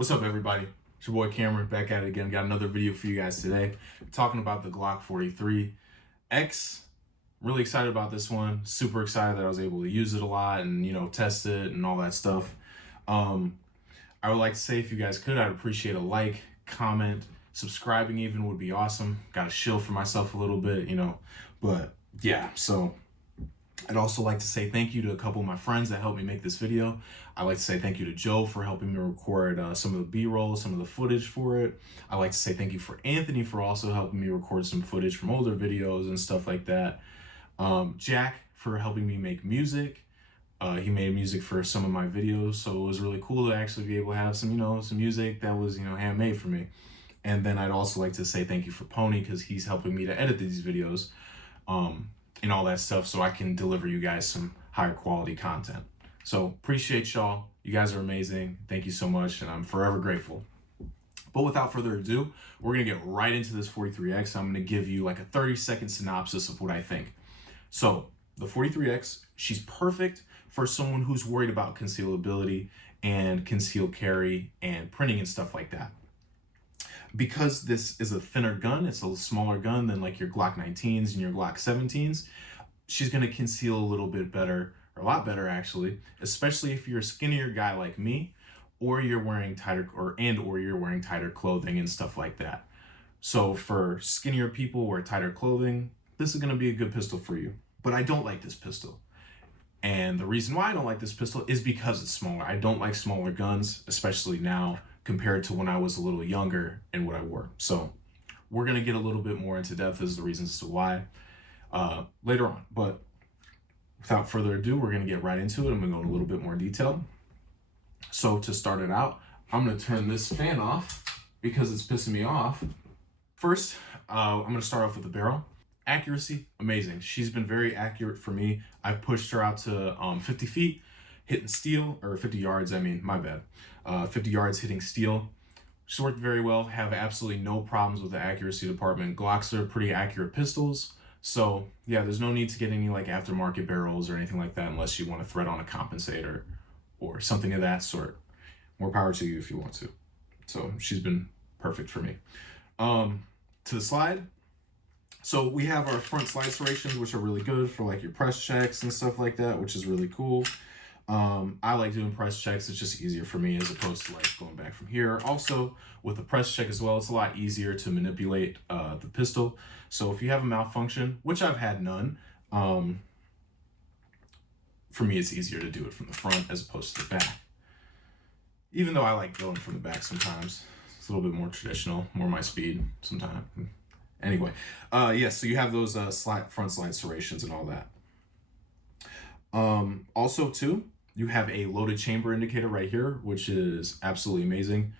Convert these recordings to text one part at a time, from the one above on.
What's up, everybody? It's your boy Cameron back at it again. Got another video for you guys today, talking about the Glock 43x. Really excited about this one. Super excited that I was able to use it a lot and test it and all that stuff. I would like to say, if you guys could, I'd appreciate a like, comment, subscribing even would be awesome. Got to shield for myself a little bit, but yeah. So I'd also like to say thank you to a couple of my friends that helped me make this video. I'd like to say thank you to Joe for helping me record some of the B-roll, some of the footage for it. I'd like to say thank you for Anthony for also helping me record some footage from older videos and stuff like that. Jack for helping me make music. He made music for some of my videos, so it was really cool to actually be able to have some, some music that was, handmade for me. And then I'd also like to say thank you for Pony, because he's helping me to edit these videos. And all that stuff, so I can deliver you guys some higher quality content. So appreciate y'all. You guys are amazing. Thank you so much, and I'm forever grateful. But without further ado, we're gonna get right into this 43x. I'm gonna give you like a 30-second synopsis of what I think. So the 43x, she's perfect for someone who's worried about concealability and concealed carry and printing and stuff like that. Because this is a thinner gun, it's a smaller gun than like your Glock 19s and your Glock 17s, she's going to conceal a little bit better, or a lot better actually, especially if you're a skinnier guy like me, or you're wearing tighter or you're wearing tighter clothing and stuff like that. So for skinnier people or tighter clothing, this is going to be a good pistol for you. But I don't like this pistol. And the reason why I don't like this pistol is because it's smaller. I don't like smaller guns, especially now, compared to when I was a little younger and what I wore. So we're going to get a little bit more into depth as the reasons as to why later on. But without further ado, we're going to get right into it. I'm going to go in a little bit more detail. So to start it out, I'm going to turn this fan off because it's pissing me off. First, I'm going to start off with the barrel. Accuracy, amazing. She's been very accurate for me. I've pushed her out to 50 feet, hitting steel, or 50 yards, my bad. 50 yards hitting steel. She's worked very well, have absolutely no problems with the accuracy department. Glocks are pretty accurate pistols. So yeah, there's no need to get any like aftermarket barrels or anything like that unless you want to thread on a compensator or something of that sort. More power to you if you want to. So she's been perfect for me. To the slide. So we have our front slide serrations, which are really good for like your press checks and stuff like that, which is really cool. I like doing press checks. It's just easier for me as opposed to like going back from here. Also, with the press check as well, it's a lot easier to manipulate the pistol. So if you have a malfunction, which I've had none, for me it's easier to do it from the front as opposed to the back. Even though I like going from the back sometimes. It's a little bit more traditional, more my speed sometimes. Anyway, yes, so you have those front slide serrations and all that. Also too, you have a loaded chamber indicator right here, which is absolutely amazing.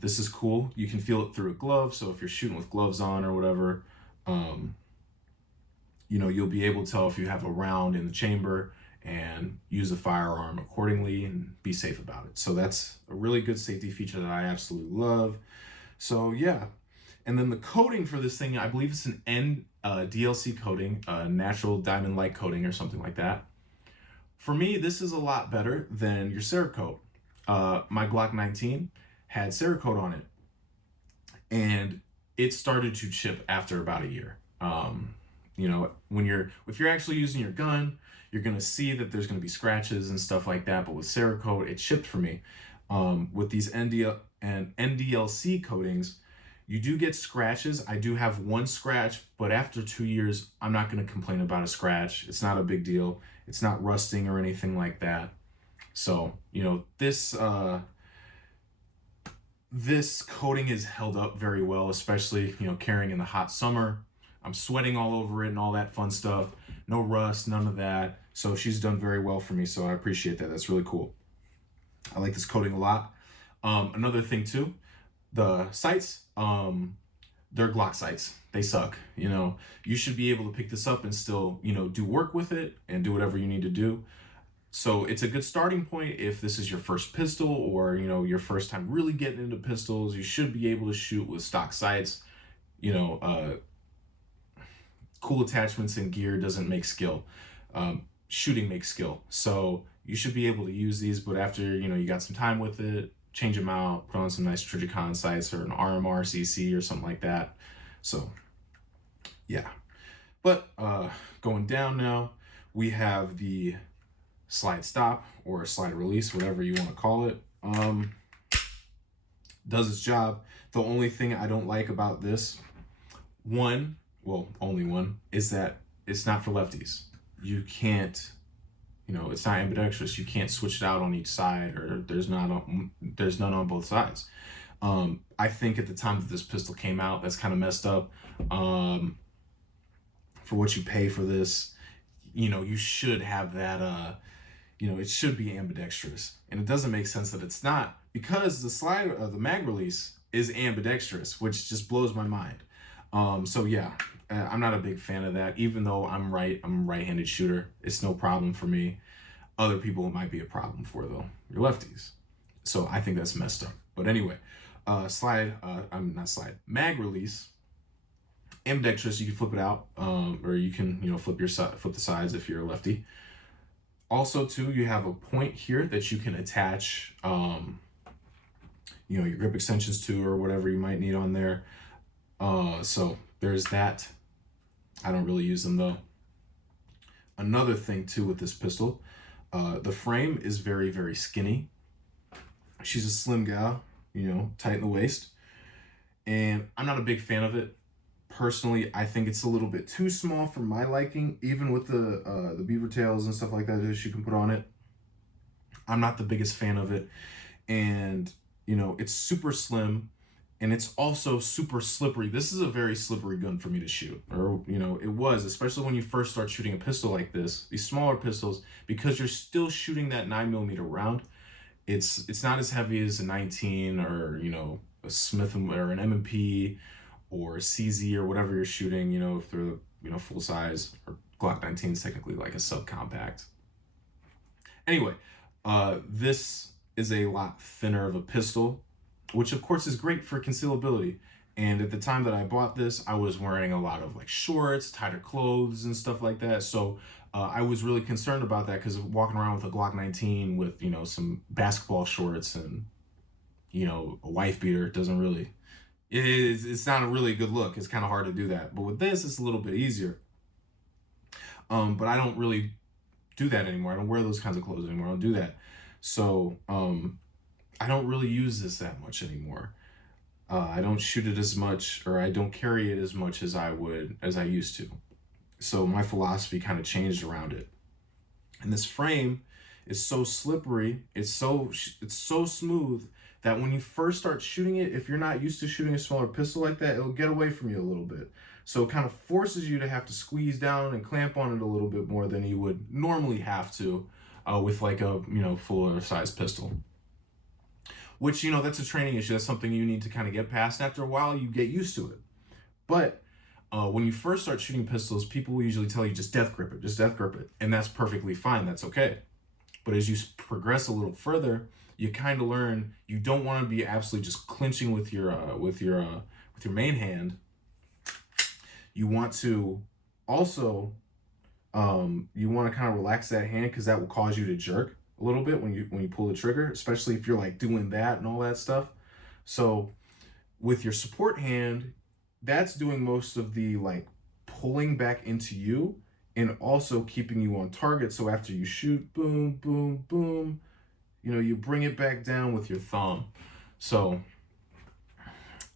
This is cool. You can feel it through a glove. So if you're shooting with gloves on or whatever, you'll be able to tell if you have a round in the chamber and use the firearm accordingly and be safe about it. So that's a really good safety feature that I absolutely love. So yeah. And then the coating for this thing, I believe it's an DLC coating, natural diamond light coating or something like that. For me, this is a lot better than your Cerakote. My Glock 19 had Cerakote on it, and it started to chip after about a year. If you're actually using your gun, you're gonna see that there's gonna be scratches and stuff like that. But with Cerakote, it chipped for me. With these NDLC coatings, you do get scratches. I do have one scratch, but after 2 years, I'm not going to complain about a scratch. It's not a big deal. It's not rusting or anything like that. So, this coating is held up very well, especially, carrying in the hot summer. I'm sweating all over it and all that fun stuff. No rust, none of that. So she's done very well for me. So I appreciate that. That's really cool. I like this coating a lot. Another thing too, the sights, they're Glock sights. They suck. You should be able to pick this up and still, do work with it and do whatever you need to do. So it's a good starting point if this is your first pistol or, your first time really getting into pistols. You should be able to shoot with stock sights. Cool attachments and gear doesn't make skill. Shooting makes skill. So you should be able to use these, but after, you got some time with it, change them out, put on some nice Trijicon sights or an RMR CC or something like that. So yeah, but going down now, we have the slide stop or slide release, whatever you want to call it. Does its job. The only thing I don't like about this only one, is that it's not for lefties. You can't, it's not ambidextrous. You can't switch it out on each side, or there's none on both sides. I think at the time that this pistol came out, that's kind of messed up. For what you pay for this, you should have that, it should be ambidextrous, and it doesn't make sense that it's not, because the mag release is ambidextrous, which just blows my mind. So yeah, I'm not a big fan of that, even though I'm a right-handed shooter. It's no problem for me. Other people it might be a problem for, though. You're lefties. So I think that's messed up. But anyway, mag release, ambidextrous, you can flip it out, or you can, flip the sides if you're a lefty. Also, too, you have a point here that you can attach, your grip extensions to, or whatever you might need on there. So there's that. I don't really use them, though. Another thing, too, with this pistol, the frame is very, very skinny. She's a slim gal, tight in the waist. And I'm not a big fan of it. Personally, I think it's a little bit too small for my liking, even with the beaver tails and stuff like that that you can put on it. I'm not the biggest fan of it. And, it's super slim, and it's also super slippery. This is a very slippery gun for me to shoot, or, it was, especially when you first start shooting a pistol like this, these smaller pistols, because you're still shooting that 9mm round. It's not as heavy as a 19 or, a Smith or an M&P or CZ or whatever you're shooting, if they're, full size, or Glock 19 is technically like a subcompact. Anyway, this is a lot thinner of a pistol, which of course is great for concealability. And at the time that I bought this, I was wearing a lot of like shorts, tighter clothes and stuff like that. So I was really concerned about that, because walking around with a Glock 19 with, some basketball shorts and, a wife beater doesn't really, it's not a really good look. It's kind of hard to do that. But with this, it's a little bit easier. But I don't really do that anymore. I don't wear those kinds of clothes anymore. I don't do that. So I don't really use this that much anymore. I don't shoot it as much, or I don't carry it as much as I used to. So my philosophy kind of changed around it. And this frame is so slippery, it's so smooth, that when you first start shooting it, if you're not used to shooting a smaller pistol like that, it'll get away from you a little bit. So it kind of forces you to have to squeeze down and clamp on it a little bit more than you would normally have to with like a, fuller size pistol. Which, that's a training issue. That's something you need to kind of get past. After a while, you get used to it. But when you first start shooting pistols, people will usually tell you, just death grip it. And that's perfectly fine. That's okay. But as you progress a little further, you kind of learn you don't want to be absolutely just clinching with your main hand. You want to also you want to kind of relax that hand, because that will cause you to jerk a little bit when you pull the trigger, especially if you're like doing that and all that stuff. So with your support hand, that's doing most of the like pulling back into you and also keeping you on target. So after you shoot, boom, boom, boom, you bring it back down with your thumb. So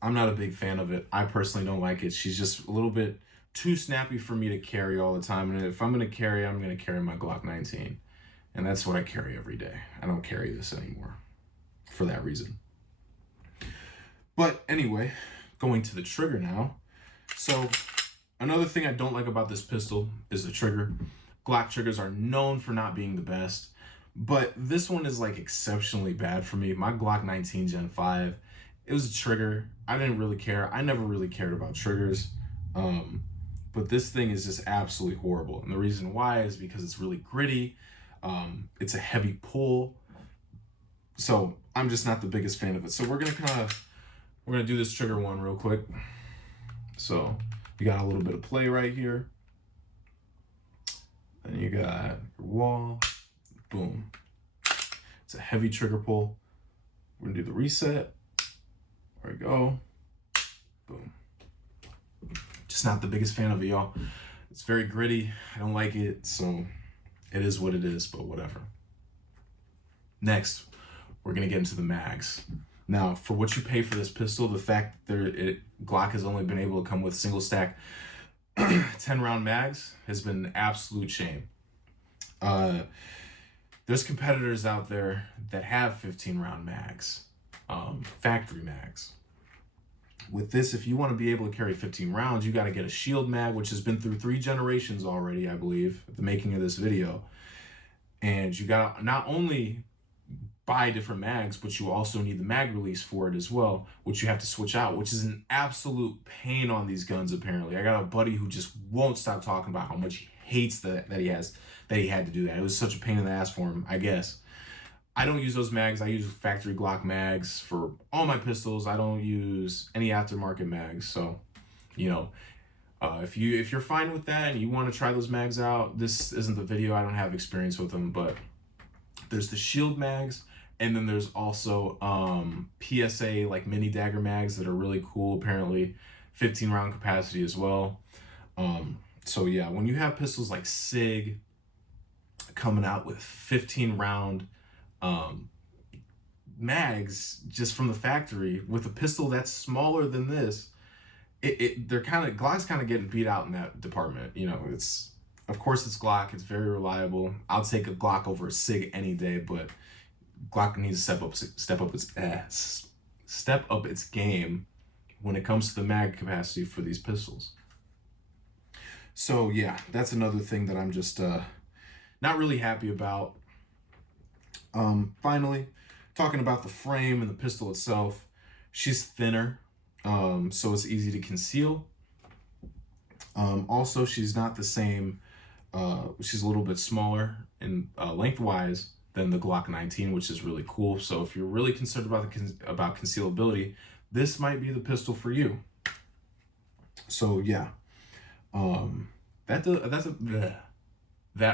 I'm not a big fan of it. I personally don't like it. She's just a little bit too snappy for me to carry all the time. And if I'm going to carry, I'm going to carry my Glock 19. And that's what I carry every day. I don't carry this anymore for that reason. But anyway, going to the trigger now. So another thing I don't like about this pistol is the trigger. Glock triggers are known for not being the best, but this one is like exceptionally bad for me. My Glock 19 Gen 5, it was a trigger. I didn't really care. I never really cared about triggers. But this thing is just absolutely horrible. And the reason why is because it's really gritty. It's a heavy pull. So I'm just not the biggest fan of it. So we're gonna do this trigger one real quick. So you got a little bit of play right here. Then you got your wall, boom. It's a heavy trigger pull. We're gonna do the reset. There we go. Boom. Just not the biggest fan of it, y'all. It's very gritty. I don't like it, so it is what it is, but whatever. Next, we're gonna get into the mags. Now, for what you pay for this pistol, the fact that Glock has only been able to come with single stack 10 round mags has been an absolute shame. There's competitors out there that have 15 round mags, factory mags. With this, if you want to be able to carry 15 rounds, you got to get a shield mag, which has been through 3 generations already, I believe, at the making of this video. And you got to not only buy different mags, but you also need the mag release for it as well, which you have to switch out, which is an absolute pain on these guns, apparently. I got a buddy who just won't stop talking about how much he hates that he had to do that. It was such a pain in the ass for him, I guess. I don't use those mags. I use factory Glock mags for all my pistols. I don't use any aftermarket mags. So, you know, if you're fine with that and you want to try those mags out, this isn't the video. I don't have experience with them, but there's the shield mags, and then there's also PSA like mini dagger mags that are really cool. Apparently, 15 round capacity as well. So yeah, when you have pistols like SIG coming out with 15 round mags just from the factory with a pistol that's smaller than this, Glock's kind of getting beat out in that department. You know, of course it's Glock, it's very reliable. I'll take a Glock over a SIG any day, but Glock needs to step up its game when it comes to the mag capacity for these pistols. So yeah, that's another thing that I'm just not really happy about. Finally, talking about the frame and the pistol itself, she's thinner, so it's easy to conceal. Also, she's not the same, she's a little bit smaller in lengthwise than the Glock 19, which is really cool. So if you're really concerned about concealability, this might be the pistol for you. So yeah, that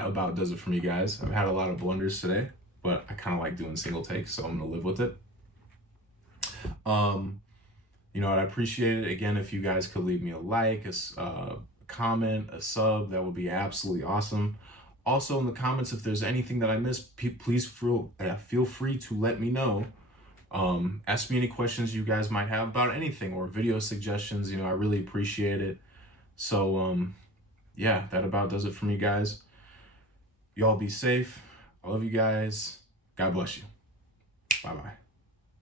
about does it for me, guys. I've had a lot of blunders today, but I kind of like doing single takes, so I'm gonna live with it. You know what, I appreciate it. Again, if you guys could leave me a like, a comment, a sub, that would be absolutely awesome. Also in the comments, if there's anything that I missed, please feel free to let me know. Ask me any questions you guys might have about anything, or video suggestions. You know, I really appreciate it. So yeah, that about does it for me, guys. Y'all be safe. I love you guys. God bless you. Bye-bye.